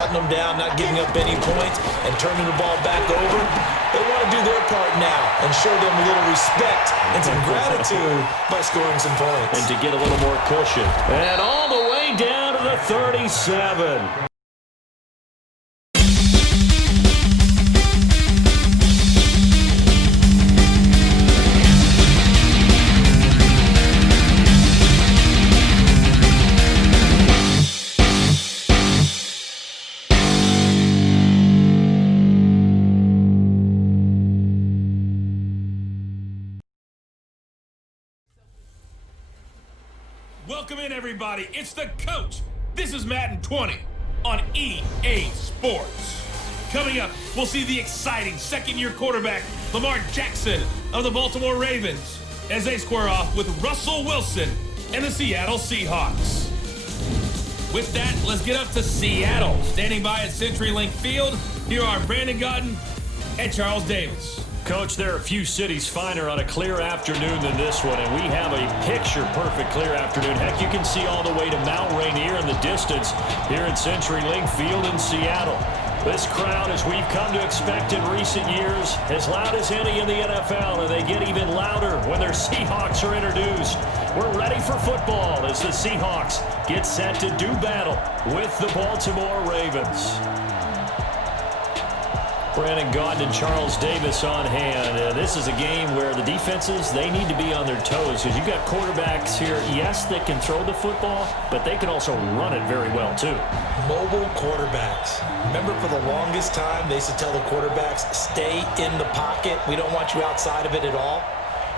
shutting them down, not giving up any points, and turning the ball back over. They want to do their part now and show them a little respect and some gratitude by scoring some points. And to get a little more cushion. And all the way down to the 37. Welcome in, everybody. It's the coach. This is Madden 20 on EA Sports. Coming up, we'll see the exciting second-year quarterback, Lamar Jackson of the Baltimore Ravens, as they square off with Russell Wilson and the Seattle Seahawks. With that, let's get up to Seattle. Standing by at CenturyLink Field, here are Brandon Gotton and Charles Davis. Coach, there are a few cities finer on a clear afternoon than this one, and we have a picture-perfect clear afternoon. Heck, you can see all the way to Mount Rainier in the distance here at CenturyLink Field in Seattle. This crowd, as we've come to expect in recent years, as loud as any in the NFL, and they get even louder when their Seahawks are introduced. We're ready for football as the Seahawks get set to do battle with the Baltimore Ravens. Brandon Gotton and Charles Davis on hand. This is a game where the defenses, they need to be on their toes because you've got quarterbacks here, yes, that can throw the football, but they can also run it very well, too. Mobile quarterbacks. Remember, for the longest time, they used to tell the quarterbacks, stay in the pocket. We don't want you outside of it at all.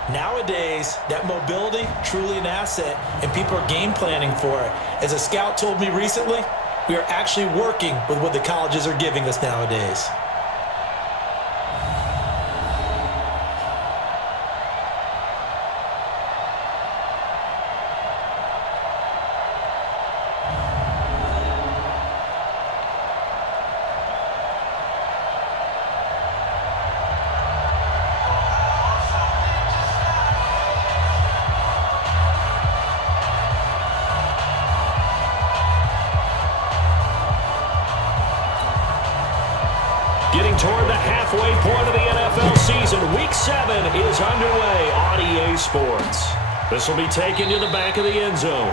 Nowadays, that mobility, truly an asset, and people are game planning for it. As a scout told me recently, we are actually working with what the colleges are giving us nowadays. Getting toward the halfway point of the NFL season, Week 7 is underway on EA Sports. This will be taken to the back of the end zone.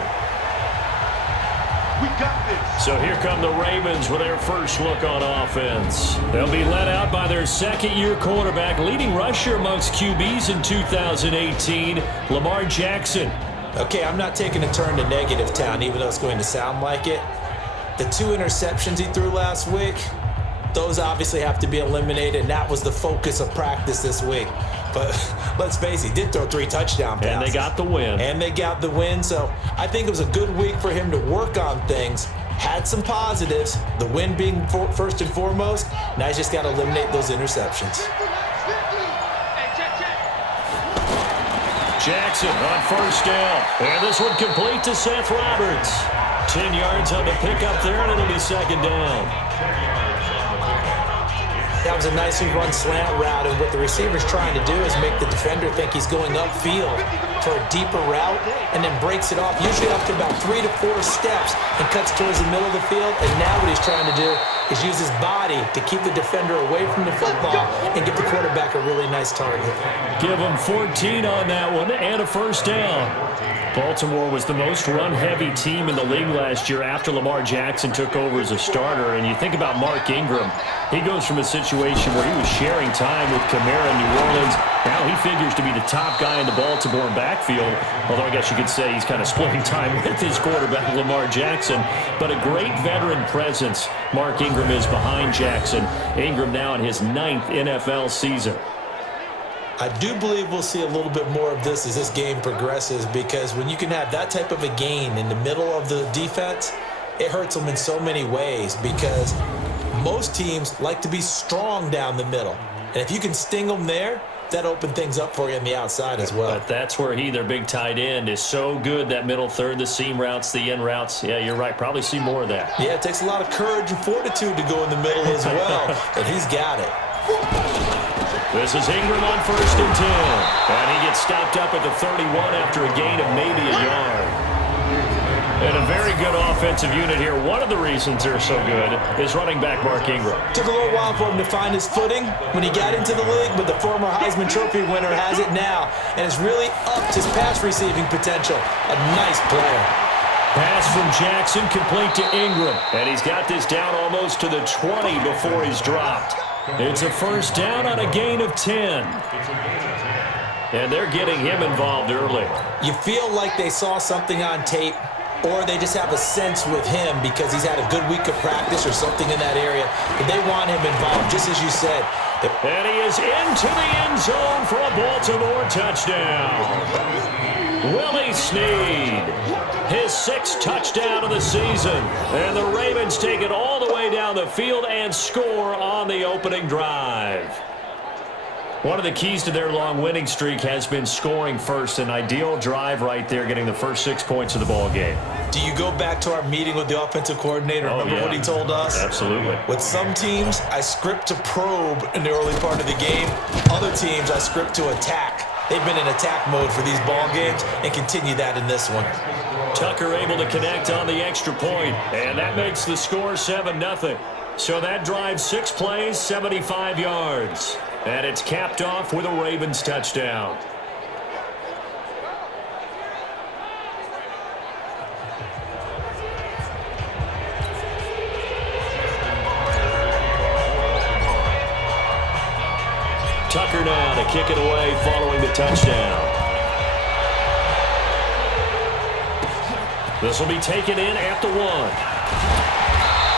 We got this. So here come the Ravens with their first look on offense. They'll be led out by their second-year quarterback, leading rusher amongst QBs in 2018, Lamar Jackson. Okay, I'm not taking a turn to negative town, even though it's going to sound like it. The 2 interceptions he threw last week, those obviously have to be eliminated, and that was the focus of practice this week. But let's face it, he did throw 3 touchdown passes. And they got the win. And they got the win, so I think it was a good week for him to work on things. Had some positives, the win being first and foremost. Now he's just got to eliminate those interceptions. Jackson on first down. And this one complete to Seth Roberts. 10 yards on the pickup there, and it'll be second down. That was a nicely run slant route, and what the receiver's trying to do is make the defender think he's going upfield for a deeper route, and then breaks it off, usually up to about 3 to 4 steps, and cuts towards the middle of the field. And now what he's trying to do is use his body to keep the defender away from the football and get the quarterback a really nice target. Give him 14 on that one and a first down. Baltimore was the most run-heavy team in the league last year after Lamar Jackson took over as a starter. And you think about Mark Ingram, he goes from a situation where he was sharing time with Kamara in New Orleans. Now he figures to be the top guy in the Baltimore backfield, although I guess you could say he's kind of splitting time with his quarterback, Lamar Jackson. But a great veteran presence Mark Ingram is behind Jackson. Ingram now in his 9th NFL season. I do believe we'll see a little bit more of this as this game progresses, because when you can have that type of a gain in the middle of the defense, it hurts them in so many ways, because most teams like to be strong down the middle. And if you can sting them there, that opens things up for you on the outside as well. But that's where their big tight end, is so good, that middle third, the seam routes, the in routes. Yeah, you're right. Probably see more of that. Yeah, it takes a lot of courage and fortitude to go in the middle as well, and he's got it. This is Ingram on 1st and 10. And he gets stopped up at the 31 after a gain of maybe a yard. And a very good offensive unit here. One of the reasons they're so good is running back Mark Ingram. Took a little while for him to find his footing when he got into the league, but the former Heisman Trophy winner has it now and has really upped his pass receiving potential. A nice player. Pass from Jackson complete to Ingram. And he's got this down almost to the 20 before he's dropped. It's a first down on a gain of 10. And they're getting him involved early. You feel like they saw something on tape, or they just have a sense with him because he's had a good week of practice or something in that area. But they want him involved, just as you said. And he is into the end zone for a Baltimore touchdown. Willie Snead, his 6th touchdown of the season. And the Ravens take it all the way down the field and score on the opening drive. One of the keys to their long winning streak has been scoring first. An ideal drive right there, getting the first 6 points of the ball game. Do you go back to our meeting with the offensive coordinator? Remember what he told us? Absolutely. With some teams, I script to probe in the early part of the game. Other teams, I script to attack. They've been in attack mode for these ball games and continue that in this one. Tucker able to connect on the extra point, and that makes the score 7-0. So that drives 6 plays, 75 yards. And it's capped off with a Ravens touchdown. Tucker now to kick it away following the touchdown. This will be taken in at the 1.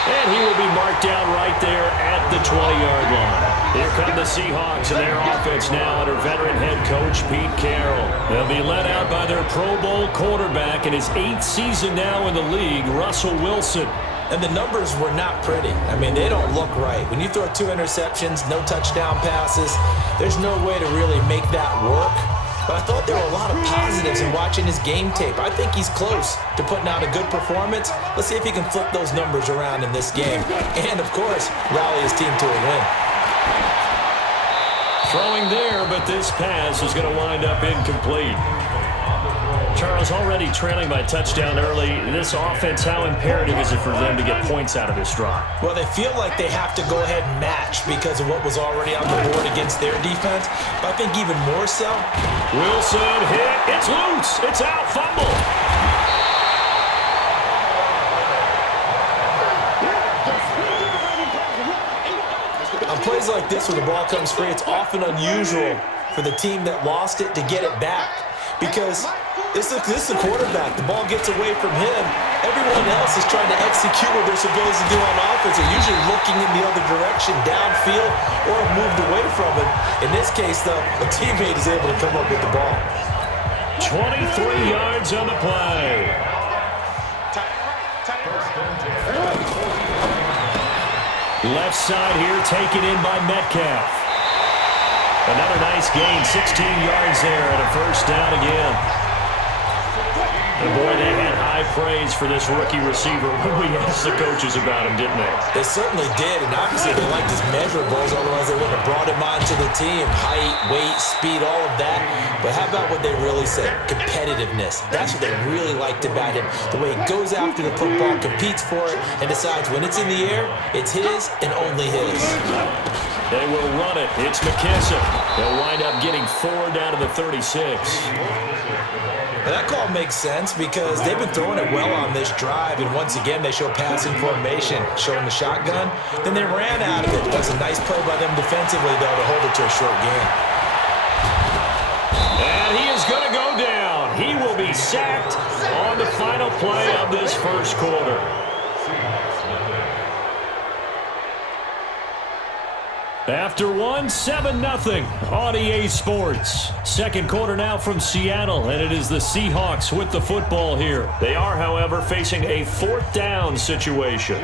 And he will be marked down right there at the 20-yard line. Here come the Seahawks and their offense now under veteran head coach Pete Carroll. They'll be led out by their Pro Bowl quarterback in his 8th season now in the league, Russell Wilson. And the numbers were not pretty. I mean, they don't look right. When you throw 2 interceptions, no touchdown passes, there's no way to really make that work. But I thought there were a lot of positives in watching his game tape. I think he's close to putting out a good performance. Let's see if he can flip those numbers around in this game. And, of course, rally his team to a win. Throwing there, but this pass is going to wind up incomplete. Charles, already trailing by touchdown early. This offense, how imperative is it for them to get points out of this drive? Well, they feel like they have to go ahead and match because of what was already on the board against their defense. But I think even more so. Wilson hit. It's loose. It's out. Fumble. On plays like this where the ball comes free, it's often unusual for the team that lost it to get it back because this is the quarterback. The ball gets away from him. Everyone else is trying to execute what they're supposed to do on offense. They're usually looking in the other direction, downfield, or have moved away from it. In this case, though, a teammate is able to come up with the ball. 23 yards on the play. Left side here taken in by Metcalf. Another nice gain, 16 yards there and a first down again. And boy, they had high praise for this rookie receiver when we asked the coaches about him, didn't they? They certainly did, and obviously they liked his measurables, otherwise they wouldn't have brought him onto the team. Height, weight, speed, all of that. But how about what they really said? Competitiveness. That's what they really liked about him. The way he goes after the football, competes for it, and decides when it's in the air, it's his and only his. They will run it. It's McKissick. They'll wind up getting 4 down to the 36. Now that call makes sense because they've been throwing it well on this drive, and once again they show passing formation, showing the shotgun. Then they ran out of it. That was a nice play by them defensively, though, to hold it to a short gain. And he is going to go down. He will be sacked on the final play of this first quarter. After 7-0 on EA Sports. Second quarter now from Seattle, and it is the Seahawks with the football here. They are, however, facing a 4th down situation.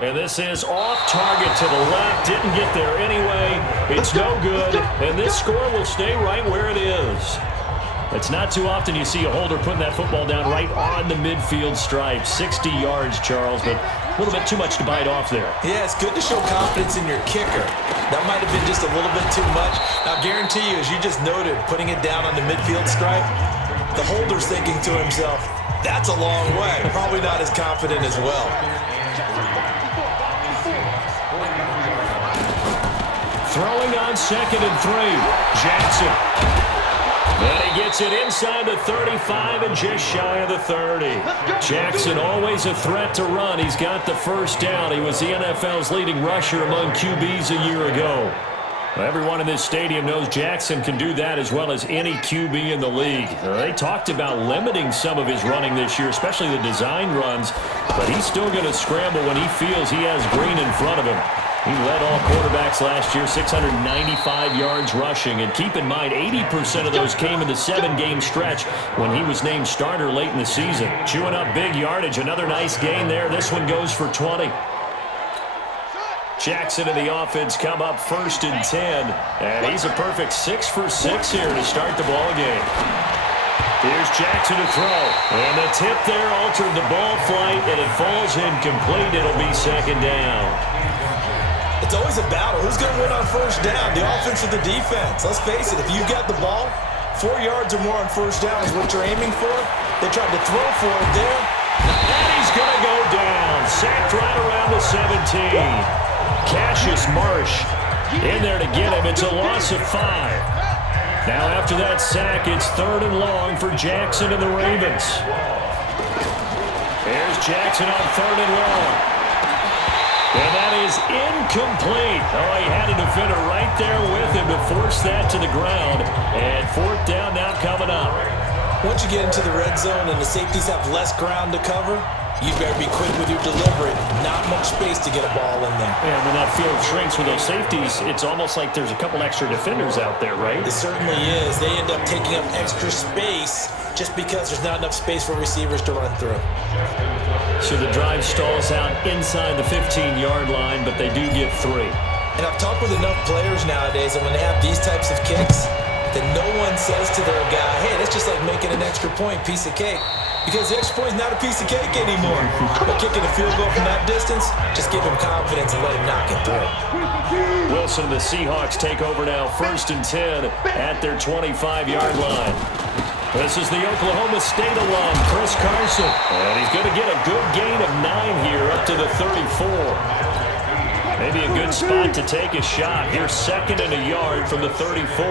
And this is off target to the left. Didn't get there anyway. It's no good, and this score will stay right where it is. It's not too often you see a holder putting that football down right on the midfield stripe. 60 yards, Charles, but A little bit too much to bite off there. Yeah, it's good to show confidence in your kicker. That might have been just a little bit too much. Now, I guarantee you, as you just noted, putting it down on the midfield stripe, the holder's thinking to himself, that's a long way. Probably not as confident as well. Throwing on 2nd and 3. Jackson. And he gets it inside the 35 and just shy of the 30. Jackson always a threat to run. He's got the first down. He was the NFL's leading rusher among QBs a year ago. Everyone in this stadium knows Jackson can do that as well as any QB in the league. They talked about limiting some of his running this year, especially the design runs, but he's still going to scramble when he feels he has green in front of him. He led all quarterbacks last year, 695 yards rushing. And keep in mind, 80% of those came in the 7-game stretch when he was named starter late in the season. Chewing up big yardage. Another nice gain there. This one goes for 20. Jackson and the offense come up 1st and 10. And he's a perfect 6 for 6 here to start the ball game. Here's Jackson to throw. And the tip there altered the ball flight, and it falls incomplete. It'll be 2nd down. It's always a battle. Who's going to win on 1st down, the offense or the defense? Let's face it, if you've got the ball, 4 yards or more on 1st down is what you're aiming for. They tried to throw for it there. And he's going to go down. Sacked right around the 17. Cassius Marsh in there to get him. It's a loss of 5. Now after that sack, it's 3rd and long for Jackson and the Ravens. There's Jackson on 3rd and long. And that is incomplete. Oh, he had a defender right there with him to force that to the ground. And 4th down now coming up. Once you get into the red zone and the safeties have less ground to cover, you better be quick with your delivery. Not much space to get a ball in there. And when that field shrinks with those safeties, it's almost like there's a couple extra defenders out there, right? It certainly is. They end up taking up extra space just because there's not enough space for receivers to run through. So the drive stalls out inside the 15-yard line, but they do get 3. And I've talked with enough players nowadays, and when they have these types of kicks, then no one says to their guy, hey, that's just like making an extra point, piece of cake. Because the extra point is not a piece of cake anymore. But kicking a field goal from that distance, just give him confidence and let him knock it through. Wilson and the Seahawks take over now, 1st and 10 at their 25-yard line. This is the Oklahoma State alum, Chris Carson. And he's going to get a good gain of 9 here up to the 34. Maybe a good spot to take a shot. Here's 2nd and a yard from the 34.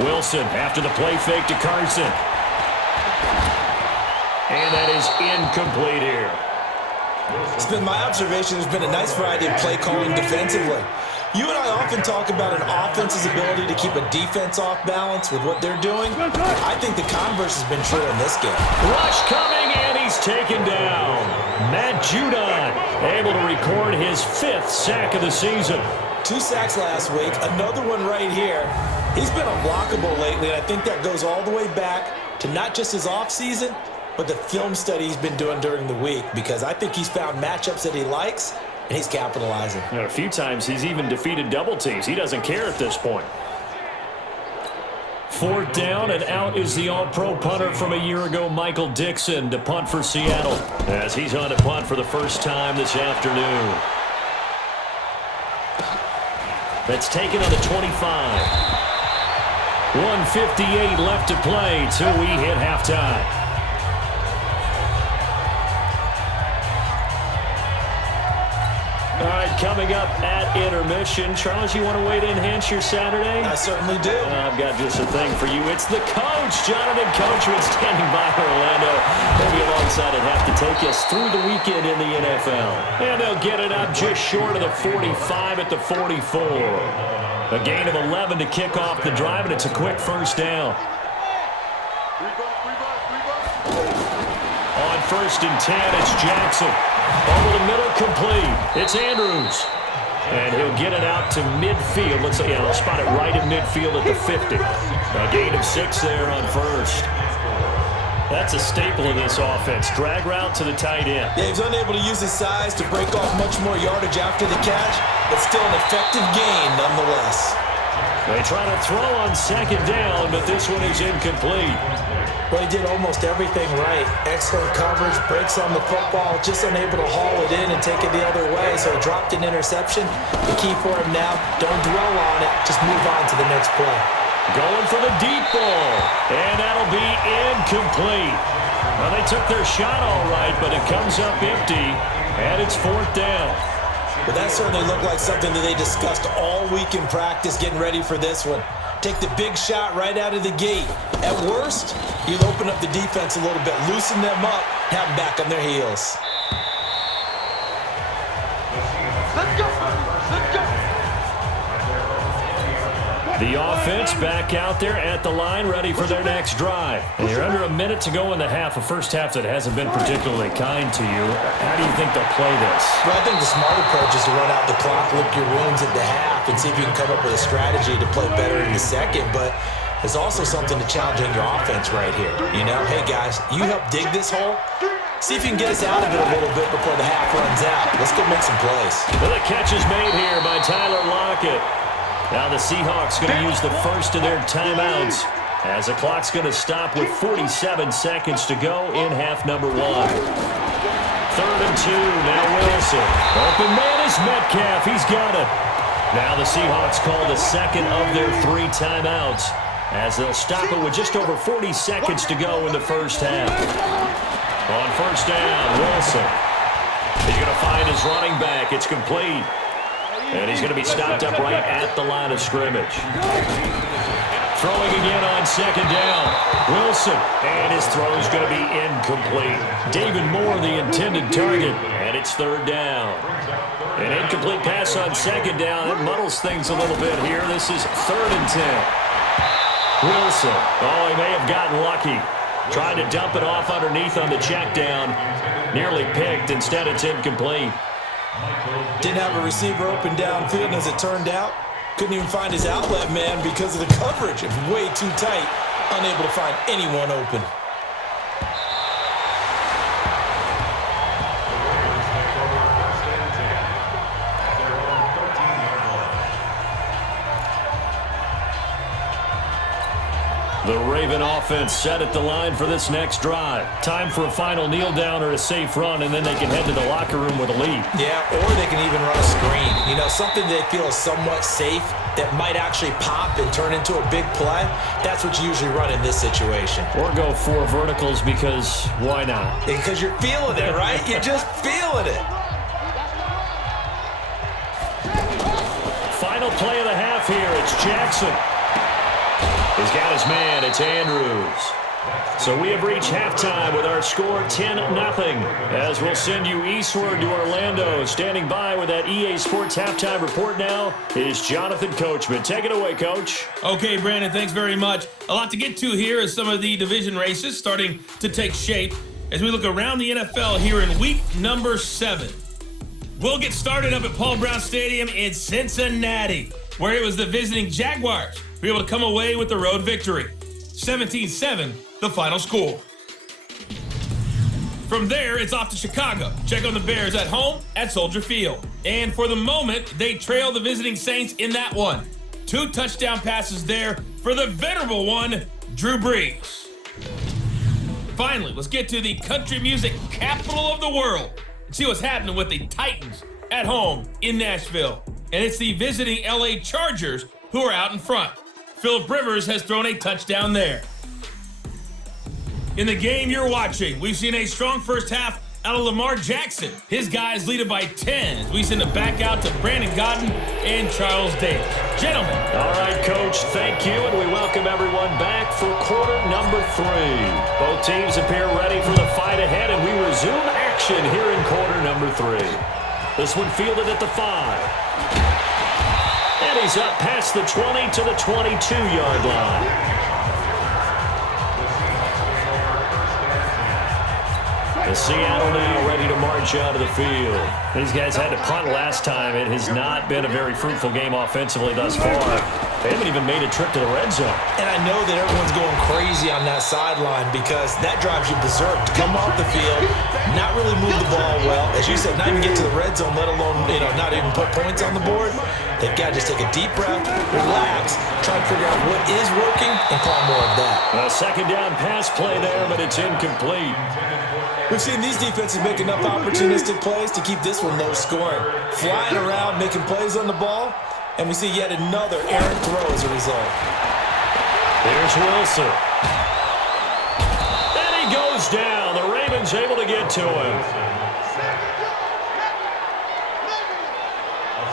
Wilson after the play fake to Carson. And that is incomplete here. It's been my observation there's been a nice variety of play calling defensively. You and I often talk about an offense's ability to keep a defense off balance with what they're doing. I think the converse has been true in this game. Rush coming, and he's taken down. Matt Judon able to record his 5th sack of the season. 2 sacks last week, another one right here. He's been unblockable lately, and I think that goes all the way back to not just his offseason, but the film study he's been doing during the week, because I think he's found matchups that he likes, and he's capitalizing. A few times he's even defeated double teams. He doesn't care at this point. 4th down, and out is the all-pro punter from a year ago, Michael Dixon, to punt for Seattle, as he's on to punt for the first time this afternoon. That's taken on the 25. 1:58 left to play till we hit halftime. All right, coming up at intermission. Charles, you want to wait to enhance your Saturday? I certainly do. I've got just a thing for you. It's the coach, Jonathan Coachman, standing by Orlando. He'll be alongside and have to take us through the weekend in the NFL. And they'll get it up just short of the 45 at the 44. A gain of 11 to kick off the drive, and it's a quick first down. On 1st and 10, it's Jackson. Over the middle, complete. It's Andrews. And he'll get it out to midfield. Looks like, yeah, they'll spot it right in midfield at the 50. A gain of 6 there on 1st. That's a staple of this offense. Drag route to the tight end. Yeah, he's unable to use his size to break off much more yardage after the catch, but still an effective gain nonetheless. They try to throw on second down, but this one is incomplete. Well, he did almost everything right. Excellent coverage, breaks on the football, just unable to haul it in and take it the other way, so he dropped an interception. The key for him now, don't dwell on it, just move on to the next play. Going for the deep ball, and that'll be incomplete. Well, they took their shot all right, but it comes up empty, and it's fourth down. But that certainly looked like something that they discussed all week in practice, getting ready for this one. Take the big shot right out of the gate. At worst, you'll open up the defense a little bit, loosen them up, have them back on their heels. Let's go! Let's go! The offense back out there at the line, ready for their next drive. And you're under a minute to go in the half, a first half that hasn't been particularly kind to you. How do you think they'll play this? Well, I think the smart approach is to run out the clock, lick your wounds at the half, and see if you can come up with a strategy to play better in the second. But there's also something to challenging your offense right here. You know, hey, guys, you help dig this hole. See if you can get us out of it a little bit before the half runs out. Let's go make some plays. Well, the catch is made here by Tyler Lockett. Now the Seahawks going to use the first of their timeouts as the clock's going to stop with 47 seconds to go in half number one. 3rd and 2, now Wilson. Open man is Metcalf, he's got it. Now the Seahawks call the second of their 3 timeouts as they'll stop it with just over 40 seconds to go in the first half. On first down, Wilson. He's going to find his running back, it's complete. And he's going to be stopped up right at the line of scrimmage. Throwing again on second down. Wilson. And his throw is going to be incomplete. David Moore, the intended target. And it's 3rd down. An incomplete pass on second down. That muddles things a little bit here. This is 3rd and 10. Wilson. Oh, he may have gotten lucky. Trying to dump it off underneath on the check down. Nearly picked. Instead, it's incomplete. Didn't have a receiver open downfield, and as it turned out, couldn't even find his outlet man because of the coverage. It was way too tight, unable to find anyone open. The Raven offense set at the line for this next drive. Time for a final kneel down or a safe run, and then they can head to the locker room with a lead. Yeah, or they can even run a screen. You know, something they feel is somewhat safe that might actually pop and turn into a big play. That's what you usually run in this situation. Or go 4 verticals because why not? Because you're feeling it, right? You're just feeling it. Final play of the half here. It's Jackson. He's got his man. It's Andrews. So we have reached halftime with our score 10-0. As we'll send you eastward to Orlando. Standing by with that EA Sports halftime report now is Jonathan Coachman. Take it away, Coach. Okay, Brandon, thanks very much. A lot to get to here as some of the division races starting to take shape as we look around the NFL here in week number 7. We'll get started up at Paul Brown Stadium in Cincinnati, where it was the visiting Jaguars who were able to come away with the road victory. 17-7, the final score. From there, it's off to Chicago. Check on the Bears at home at Soldier Field. And for the moment, they trail the visiting Saints in that one. 2 touchdown passes there for the venerable one, Drew Brees. Finally, let's get to the country music capital of the world and see what's happening with the Titans at home in Nashville. And it's the visiting LA Chargers who are out in front. Phillip Rivers has thrown a touchdown there. In the game you're watching, we've seen a strong first half out of Lamar Jackson. His guys lead it by 10 as we send it back out to Brandon Godden and Charles Davis. Gentlemen. All right, Coach, thank you, and we welcome everyone back for quarter number 3. Both teams appear ready for the fight ahead, and we resume action here in quarter number 3. This one fielded at the 5. And he's up past the 20 to the 22-yard line. The Seattle now ready to march out of the field. These guys had to punt last time. It has not been a very fruitful game offensively thus far. They haven't even made a trip to the red zone. And I know that everyone's going crazy on that sideline because that drives you berserk to come off the field, not really move the ball well. As you said, not even get to the red zone, let alone, not even put points on the board. They've got to just take a deep breath, relax, try to figure out what is working, and call more of that. A second down pass play there, but it's incomplete. We've seen these defenses make enough opportunistic plays to keep this one low scoring. Flying around, making plays on the ball, and we see yet another errant throw as a result. Here's Wilson. And he goes down. The Ravens able to get to him.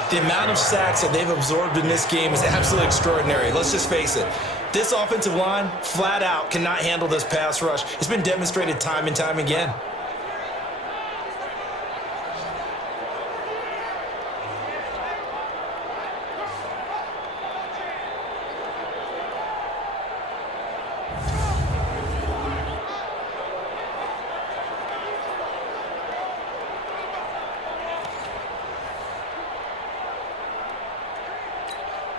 The amount of sacks that they've absorbed in this game is absolutely extraordinary. Let's just face it. This offensive line, flat out, cannot handle this pass rush. It's been demonstrated time and time again.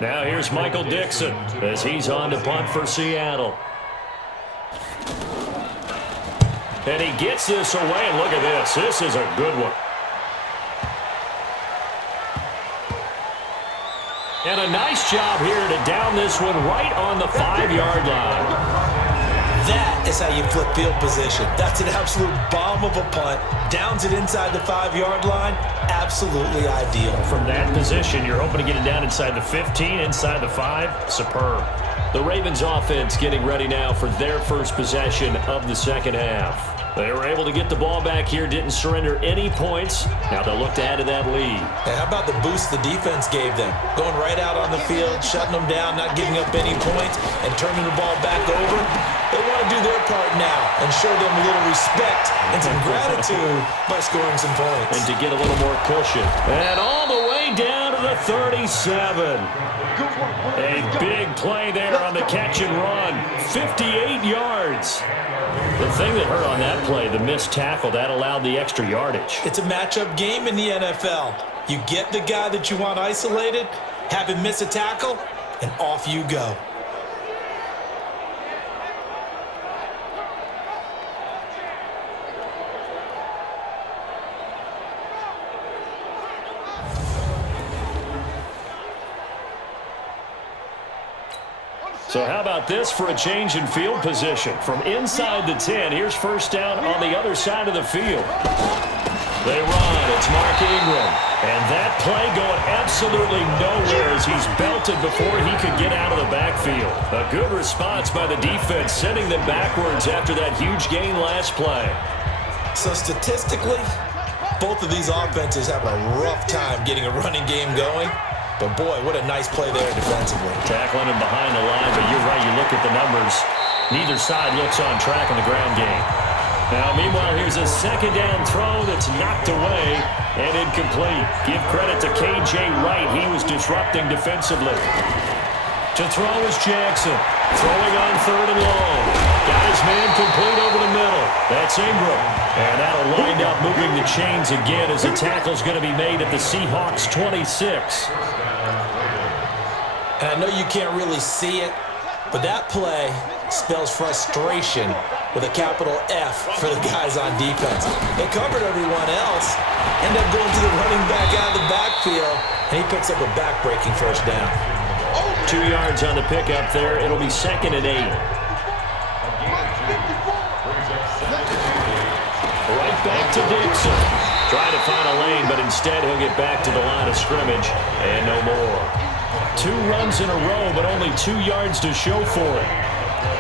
Now here's Michael Dixon as he's on to punt for Seattle. And he gets this away, and look at this. This is a good one. And a nice job here to down this one right on the 5-yard line. That is how you flip field position. That's an absolute bomb of a punt. Downs it inside the 5-yard line. Absolutely ideal. From that position, you're hoping to get it down inside the 15, inside the 5. Superb. The Ravens offense getting ready now for their first possession of the second half. They were able to get the ball back here, didn't surrender any points. Now they'll look to add to that lead. And how about the boost the defense gave them? Going right out on the field, shutting them down, not giving up any points, and turning the ball back over. They want to do their part now and show them a little respect and some gratitude by scoring some points. And to get a little more cushion. And all the way down to the 37. A big play there on the catch and run. 58 yards. The thing that hurt on that play, the missed tackle, that allowed the extra yardage. It's a matchup game in the NFL. You get the guy that you want isolated, have him miss a tackle, and off you go. So how about this for a change in field position? From inside the 10, here's first down on the other side of the field. They run. It's Mark Ingram. And that play going absolutely nowhere as he's belted before he could get out of the backfield. A good response by the defense, sending them backwards after that huge gain last play. So statistically, both of these offenses have a rough time getting a running game going. But, boy, what a nice play there defensively. Tackling him behind the line, but you're right. You look at the numbers. Neither side looks on track in the ground game. Now, meanwhile, here's a second down throw that's knocked away and incomplete. Give credit to K.J. Wright. He was disrupting defensively. To throw is Jackson. Throwing on third and long. Got his man complete over the middle. That's Ingram. And that'll wind up moving the chains again as the tackle's going to be made at the Seahawks 26. And I know you can't really see it, but that play spells frustration with a capital F for the guys on defense. They covered everyone else, end up going to the running back out of the backfield, and he picks up a back-breaking first down. 2 yards on the pickup there. It'll be 2nd and 8. Right back to Dixon. Trying to find a lane, but instead he'll get back to the line of scrimmage and no more. 2 runs in a row, but only 2 yards to show for it.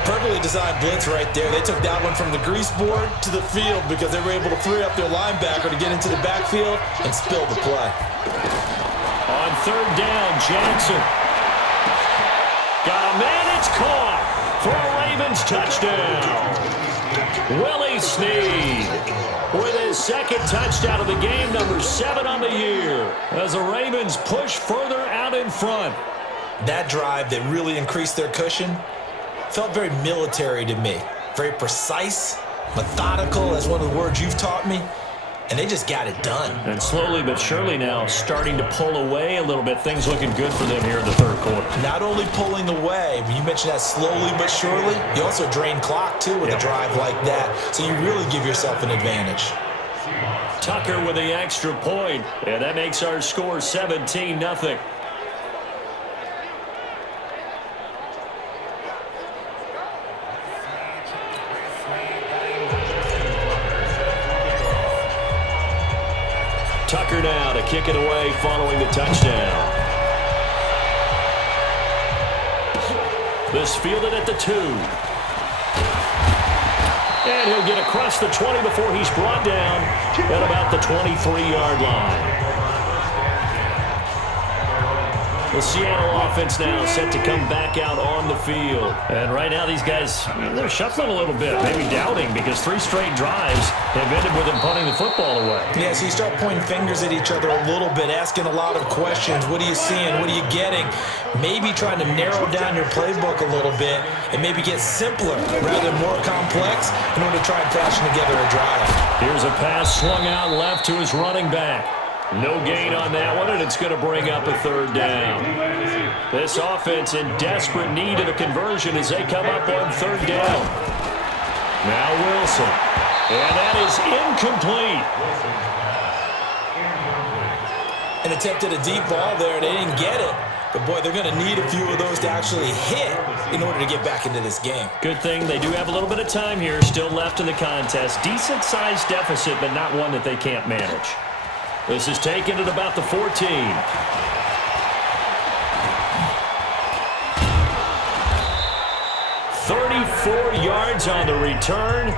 Perfectly designed blitz right there. They took that one from the grease board to the field because they were able to free up their linebacker to get into the backfield and spill the play. On third down, Jackson. Got a man, it's caught for a Ravens touchdown. Willie Snead with his second touchdown of the game, number 7 on the year, as the Ravens push further out in front. That drive that really increased their cushion felt very military to me. Very precise, methodical, that's one of the words you've taught me. And they just got it done. And slowly but surely now starting to pull away a little bit. Things looking good for them here in the third quarter. Not only pulling away, but you mentioned that slowly but surely. You also drain clock, too, with a drive like that. So you really give yourself an advantage. Tucker with the extra point, and that makes our score 17-0. Tucker now to kick it away following the touchdown. This fielded at the 2. And he'll get across the 20 before he's brought down at about the 23-yard line. The Seattle offense now set to come back out on the field. And right now these guys, they're shuffling a little bit, maybe doubting, because 3 straight drives have ended with them punting the football away. Yeah, so you start pointing fingers at each other a little bit, asking a lot of questions. What are you seeing? What are you getting? Maybe trying to narrow down your playbook a little bit and maybe get simpler rather than more complex in order to try and fashion together a drive. Here's a pass swung out left to his running back. No gain on that one, and it's going to bring up a 3rd down. This offense in desperate need of a conversion as they come up on 3rd down. Now Wilson. And that is incomplete. An attempt at a deep ball there. They didn't get it. But, boy, they're going to need a few of those to actually hit in order to get back into this game. Good thing they do have a little bit of time here still left in the contest. Decent-sized deficit, but not one that they can't manage. This is taken at about the 14. 34 yards on the return.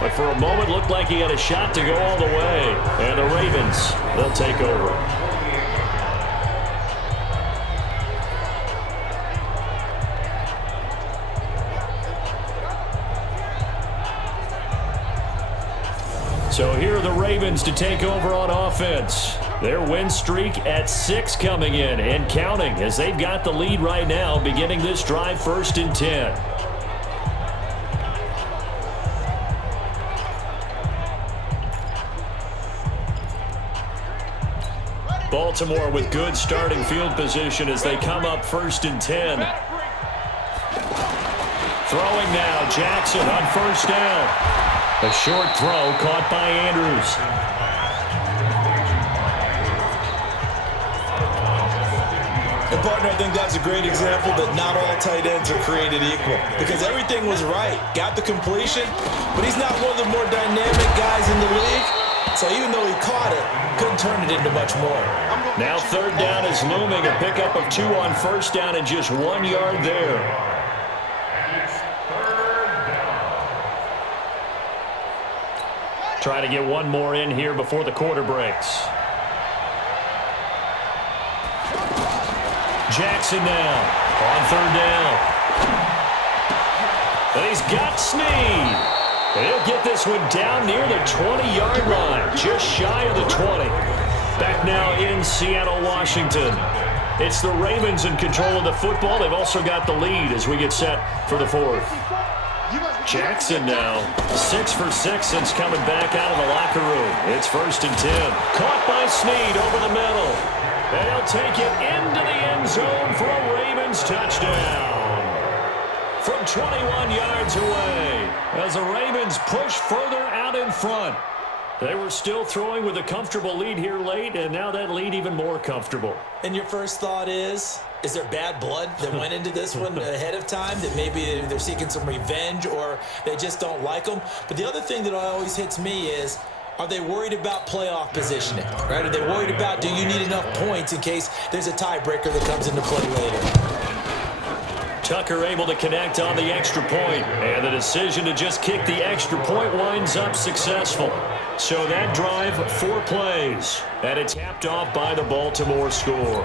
But for a moment, looked like he had a shot to go all the way. And the Ravens, they'll take over. So here are the Ravens to take over on offense. Their win streak at 6 coming in and counting as they've got the lead right now beginning this drive 1st and 10. Baltimore with good starting field position as they come up 1st and 10. Throwing now, Jackson on 1st down. A short throw caught by Andrews. And, partner, I think that's a great example that not all tight ends are created equal. Because everything was right. Got the completion, but he's not one of the more dynamic guys in the league. So even though he caught it, couldn't turn it into much more. Now 3rd down is looming. A pickup of 2 on 1st down and just 1 yard there. Try to get one more in here before the quarter breaks. Jackson now on 3rd down. And he's got Snead. And he'll get this one down near the 20-yard line, just shy of the 20. Back now in Seattle, Washington. It's the Ravens in control of the football. They've also got the lead as we get set for the 4th. Jackson now, 6 for 6 since coming back out of the locker room. It's 1st and 10. Caught by Snead over the middle. And he'll take it into the end zone for a Ravens touchdown. From 21 yards away, as the Ravens push further out in front. They were still throwing with a comfortable lead here late, and now that lead even more comfortable. And your first thought is there bad blood that went into this one ahead of time, that maybe they're seeking some revenge or they just don't like them? But the other thing that always hits me is, are they worried about playoff positioning, right? Are they worried about, do you need enough points in case there's a tiebreaker that comes into play later? Tucker able to connect on the extra point, and the decision to just kick the extra point winds up successful. So that drive, 4 plays, and it's capped off by the Baltimore score.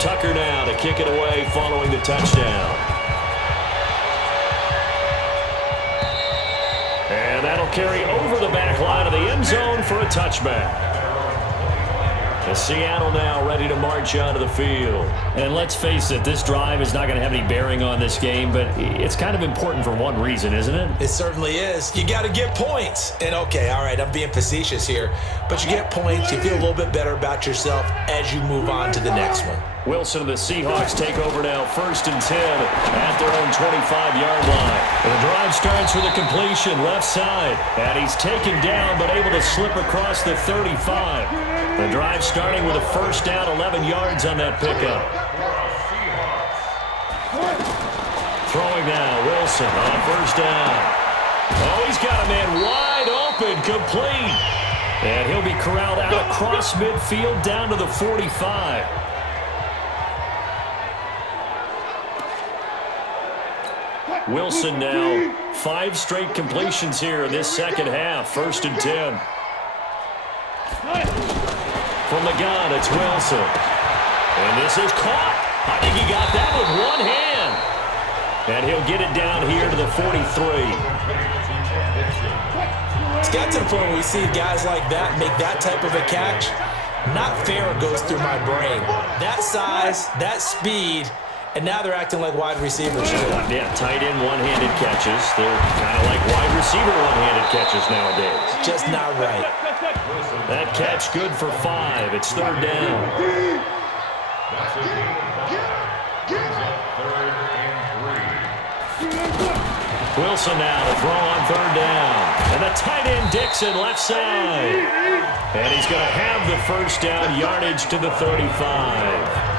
Tucker now to kick it away following the touchdown. And that'll carry over the back line of the end zone for a touchback. Seattle now ready to march onto the field. And let's face it, this drive is not going to have any bearing on this game, but it's kind of important for one reason, isn't it? It certainly is. You got to get points. And okay, all right, I'm being facetious here, but you get points, you feel a little bit better about yourself as you move on to the next one. Wilson and the Seahawks take over now, 1st and 10 at their own 25-yard line. And the drive starts with a completion left side. And he's taken down but able to slip across the 35. The drive starting with a 1st down, 11 yards on that pickup. Throwing now, Wilson on 1st down. Oh, he's got a man wide open, complete. And he'll be corralled out across midfield down to the 45. Wilson now 5 straight completions here in this second half. 1st and 10. From the gun, it's Wilson. And this is caught. I think he got that with one hand. And he'll get it down here to the 43. It's got to the point where we see guys like that make that type of a catch. Not fair goes through my brain. That size, that speed, and now they're acting like wide receivers. Yeah, tight end one-handed catches. They're kind of like wide receiver one-handed catches nowadays. Just not right. That catch good for 5. It's 3rd down. Wilson now to throw on 3rd down. And the tight end Dixon left side. And he's going to have the 1st down, yardage to the 35.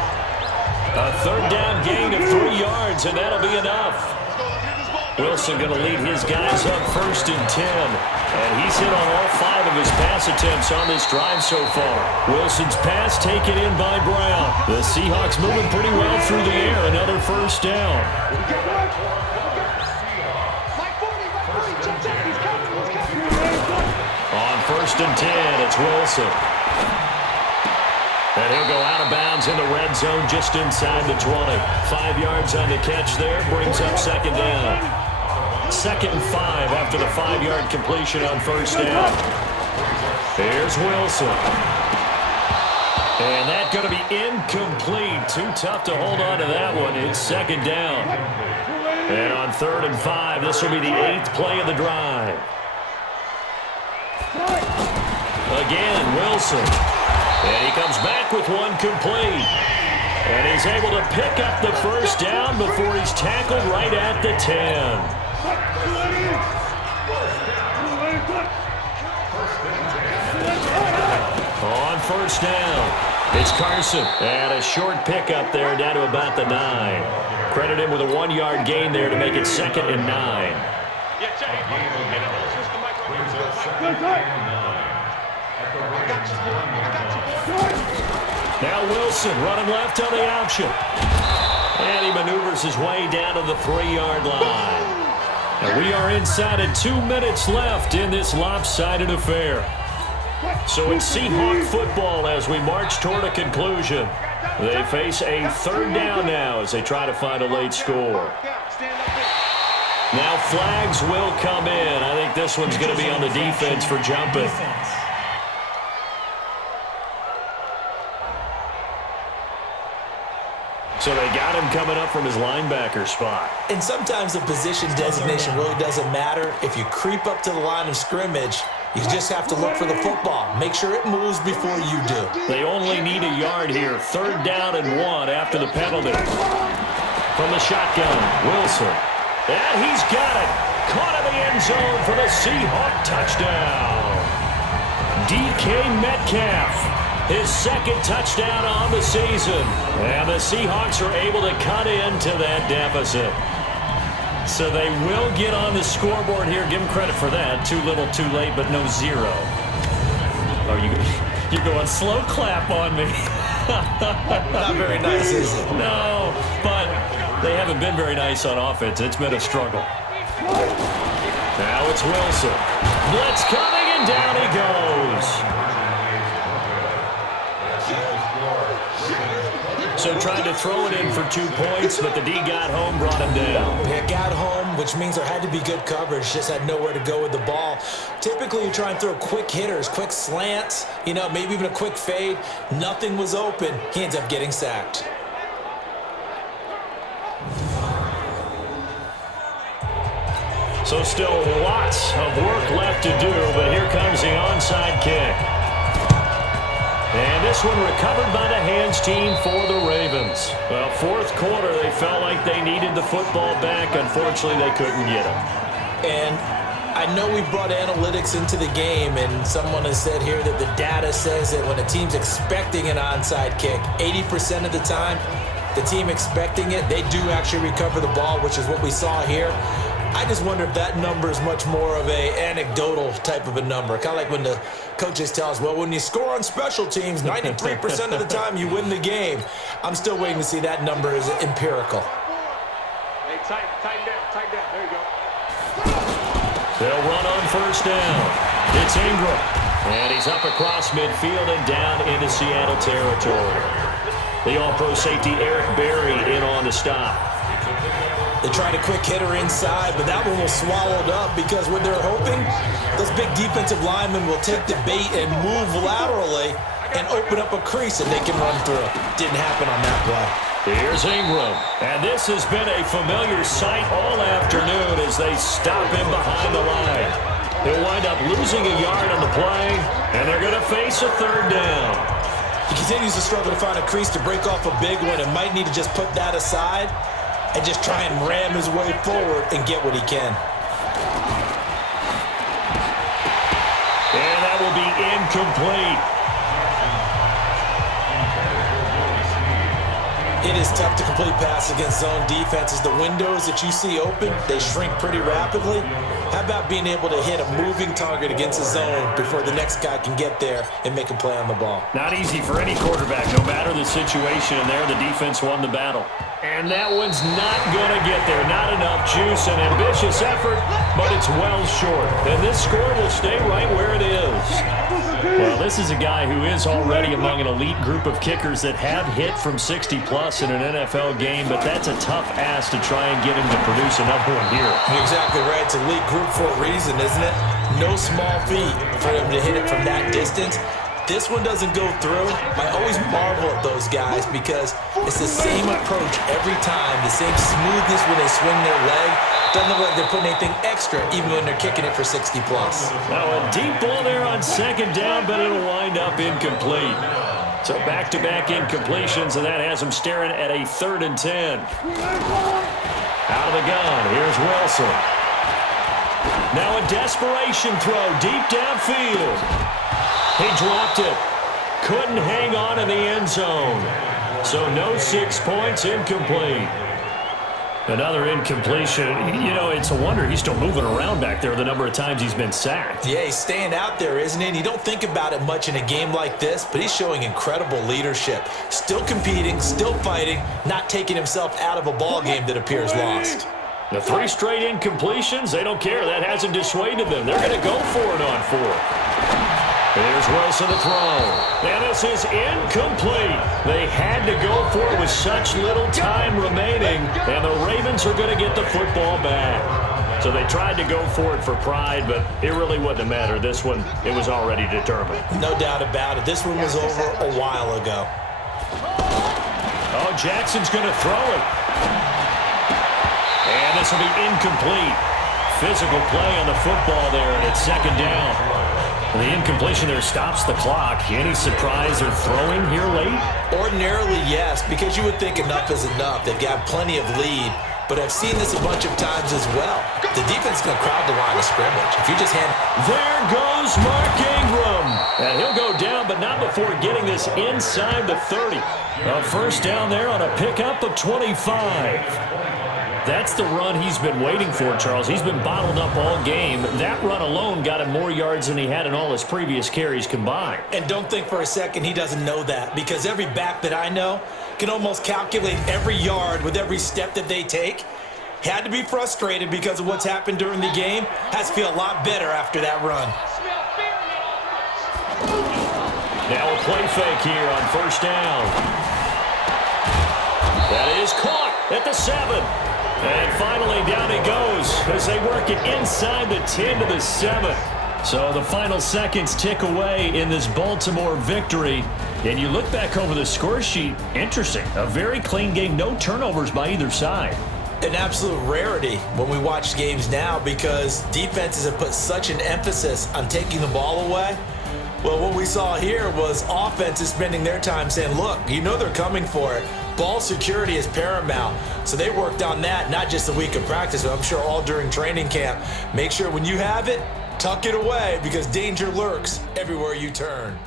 A 3rd down gain of 3 yards, and that'll be enough. Wilson going to lead his guys up 1st and 10. And he's hit on all 5 of his pass attempts on this drive so far. Wilson's pass taken in by Brown. The Seahawks moving pretty well through the air. Another 1st down. On 1st and 10, it's Wilson. And he'll go out of bounds in the red zone just inside the 20. 5 yards on the catch there, brings up 2nd down. 2nd and 5 after the 5-yard completion on 1st down. Here's Wilson. And that's going to be incomplete. Too tough to hold on to that one. It's 2nd down. And on 3rd and 5, this will be the 8th play of the drive. Again, Wilson. And he comes back with one complete. And he's able to pick up the 1st down before he's tackled right at the 10. On 1st down, it's Carson. And a short pickup there down to about the 9. Credit him with a 1-yard gain there to make it 2nd and 9. Now Wilson running left on the option. And he maneuvers his way down to the 3-yard line. And we are inside of 2 minutes left in this lopsided affair. So it's Seahawk football as we march toward a conclusion. They face a 3rd down now as they try to find a late score. Now flags will come in. I think this one's going to be on the defense for jumping. So they got him coming up from his linebacker spot. And sometimes the position designation really doesn't matter. If you creep up to the line of scrimmage, you just have to look for the football. Make sure it moves before you do. They only need a yard here. 3rd down and 1 after the penalty. From the shotgun, Wilson. And he's got it. Caught in the end zone for the Seahawk touchdown. DK Metcalf. His 2nd touchdown on the season. And the Seahawks are able to cut into that deficit. So they will get on the scoreboard here. Give them credit for that. Too little, too late, but no 0. Oh, you're going slow clap on me. Not very nice, is it? No, but they haven't been very nice on offense. It's been a struggle. Now it's Wilson. Blitz coming, and down he goes. So tried to throw it in for 2 points, but the D got home, brought him down. They got home, which means there had to be good coverage. Just had nowhere to go with the ball. Typically, you try and throw quick hitters, quick slants, maybe even a quick fade. Nothing was open. He ends up getting sacked. So still lots of work left to do, but here comes the onside kick. And this one recovered by the hands team for the Ravens. Well, fourth quarter, they felt like they needed the football back. Unfortunately, they couldn't get it. And I know we brought analytics into the game, and someone has said here that the data says that when a team's expecting an onside kick, 80% of the time, the team expecting it, they do actually recover the ball, which is what we saw here. I just wonder if that number is much more of a anecdotal type of a number. Kind of like when the coaches tell us, well, when you score on special teams, 93% of the time you win the game. I'm still waiting to see that number is empirical. Hey, tighten down. There you go. They'll run on first down. It's Ingram. And he's up across midfield and down into Seattle territory. The all-pro safety Eric Berry in on the stop. They tried a quick hitter inside, but that one was swallowed up because what they're hoping, those big defensive linemen will take the bait and move laterally and open up a crease and they can run through. Didn't happen on that play. Here's Ingram. And this has been a familiar sight all afternoon as they stop him behind the line. He'll wind up losing a yard on the play, and they're going to face a third down. He continues to struggle to find a crease to break off a big one and might need to just put that aside and just try and ram his way forward and get what he can. And that will be incomplete. It is tough to complete pass against zone defenses. The windows that you see open, they shrink pretty rapidly. How about being able to hit a moving target against a zone before the next guy can get there and make a play on the ball? Not easy for any quarterback, no matter the situation. And there, the defense won the battle. And that one's not going to get there. Not enough juice, an ambitious effort, but it's well short. And this score will stay right where it is. Well, this is a guy who is already among an elite group of kickers that have hit from 60-plus in an NFL game, but that's a tough ask to try and get him to produce another one here. You're exactly right. It's an elite group for a reason, isn't it? No small feat for him to hit it from that distance. This one doesn't go through. I always marvel at those guys because it's the same approach every time, the same smoothness when they swing their leg. Doesn't look like they're putting anything extra even when they're kicking it for 60-plus. Now a deep ball there on second down, but it'll wind up incomplete. So back-to-back incompletions, and that has them staring at a 3rd and 10. Out of the gun, here's Wilson. Now a desperation throw deep downfield. He dropped it. Couldn't hang on in the end zone. So no 6 points, incomplete. Another incompletion. It's a wonder he's still moving around back there the number of times he's been sacked. Yeah, he's staying out there, isn't he? And you don't think about it much in a game like this, but he's showing incredible leadership. Still competing, still fighting, not taking himself out of a ball game that appears lost. The 3 straight incompletions, they don't care. That hasn't dissuaded them. They're going to go for it on 4th. Here's Wilson to throw. And this is incomplete. They had to go for it with such little time remaining, and the Ravens are going to get the football back. So they tried to go for it for pride, but it really wouldn't have mattered. This one, it was already determined. No doubt about it. This one was over a while ago. Oh, Jackson's going to throw it. And this will be incomplete. Physical play on the football there, and it's second down. The incompletion there stops the clock. Any surprise they're throwing here late? Ordinarily, yes, because you would think enough is enough. They've got plenty of lead, but I've seen this a bunch of times as well. The defense is going to crowd the line of scrimmage. If you just hand... There goes Mark Ingram. And he'll go down, but not before getting this inside the 30. A first down there on a pickup of 25. That's the run he's been waiting for, Charles. He's been bottled up all game. That run alone got him more yards than he had in all his previous carries combined. And don't think for a second he doesn't know that, because every back that I know can almost calculate every yard with every step that they take. Had to be frustrated because of what's happened during the game. Has to feel a lot better after that run. Now a play fake here on first down. That is caught at the 7. And finally down he goes as they work it inside the 10 to the 7. So the final seconds tick away in this Baltimore victory. And you look back over the score sheet, interesting. A very clean game, no turnovers by either side. An absolute rarity when we watch games now because defenses have put such an emphasis on taking the ball away. Well, what we saw here was offenses spending their time saying, look, you know they're coming for it. Ball security is paramount. So they worked on that, not just a week of practice, but I'm sure all during training camp. Make sure when you have it, tuck it away because danger lurks everywhere you turn.